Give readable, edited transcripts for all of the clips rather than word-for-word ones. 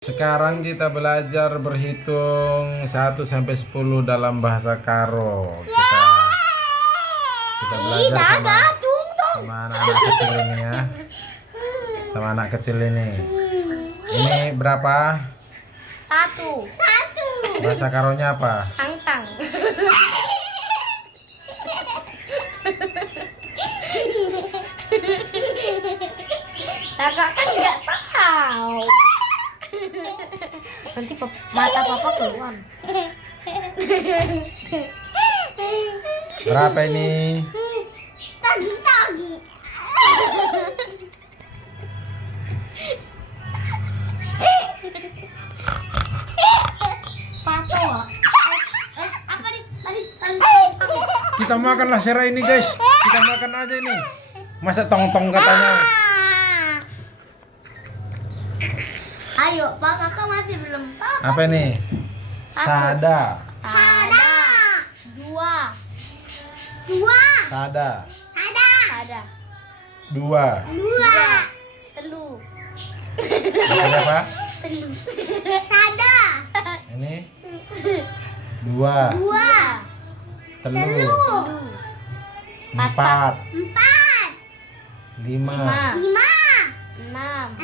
Sekarang kita belajar berhitung 1 sampai 10 dalam bahasa Karo. Kita belajar sama anak-anak kecil ini ya. Sama anak kecil ini. Ini berapa? Satu. Bahasa Karonya apa? Tang. Kakak kan nggak tahu. Nanti mata papa keluar. Berapa ini? Tang. Satu. Apa nih? Tadi. Kita makanlah serai ini guys. Kita makan aja ini. Masa tong-tong katanya. Ayo, Pak, kakak masih belum tahu. Apa ini? Sada. Dua. Sada. Ada. Dua. Telu. Ini apa? Sada. Ini dua. Telu. Empat. Lima. Enam.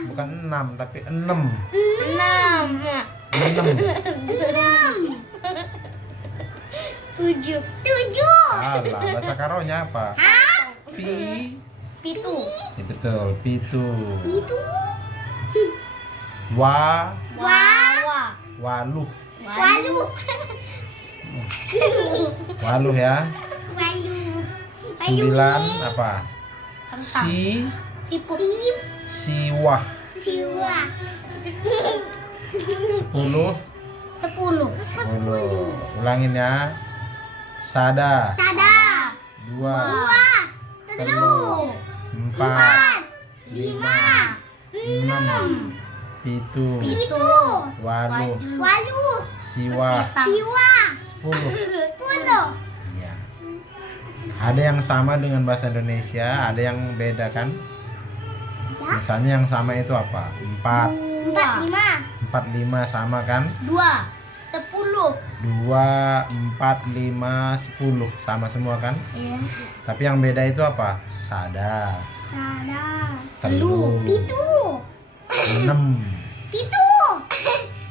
Bukan 6 tapi 6. 6. 7. Alah, bahasa Karonya apa? Pitu. Ya, betul, pitu. Waluh. Waluh ya. 9 apa? Siput. Siwah. 10. 10. Ulangin ya. Sada. 2. Telu. 4. 5. 6. Pitu. Waluh. Siwah. 10. Ya. Ada yang sama dengan bahasa Indonesia, ada yang beda kan? Misalnya yang sama itu apa? 4. 4, 5 sama kan? 2. 10. 2, 4, 5, 10 sama semua kan? Iya. Tapi yang beda itu apa? Sada. Telu. 6.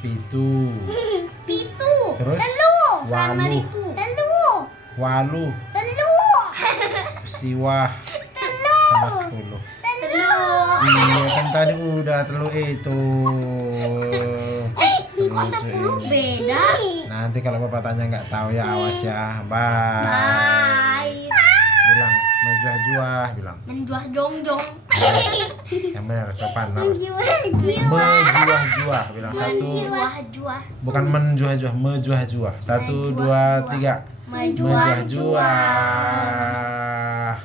Pitu. Terus waluh. Siwah sama 10. Iya kan tadi udah telu itu. Kok 10 beda? Nanti kalau bapak tanya nggak tahu ya awas ya. Bye. Bye. Bilang menjuah-juah bilang. Menjuah jongjong. Yang benar sopan harus. Menjuah-juah bilang satu. Menjuah. Bukan menjuah-juah, menjuah-juah. 1, 2, 3. Menjuah. Menjuah-juah.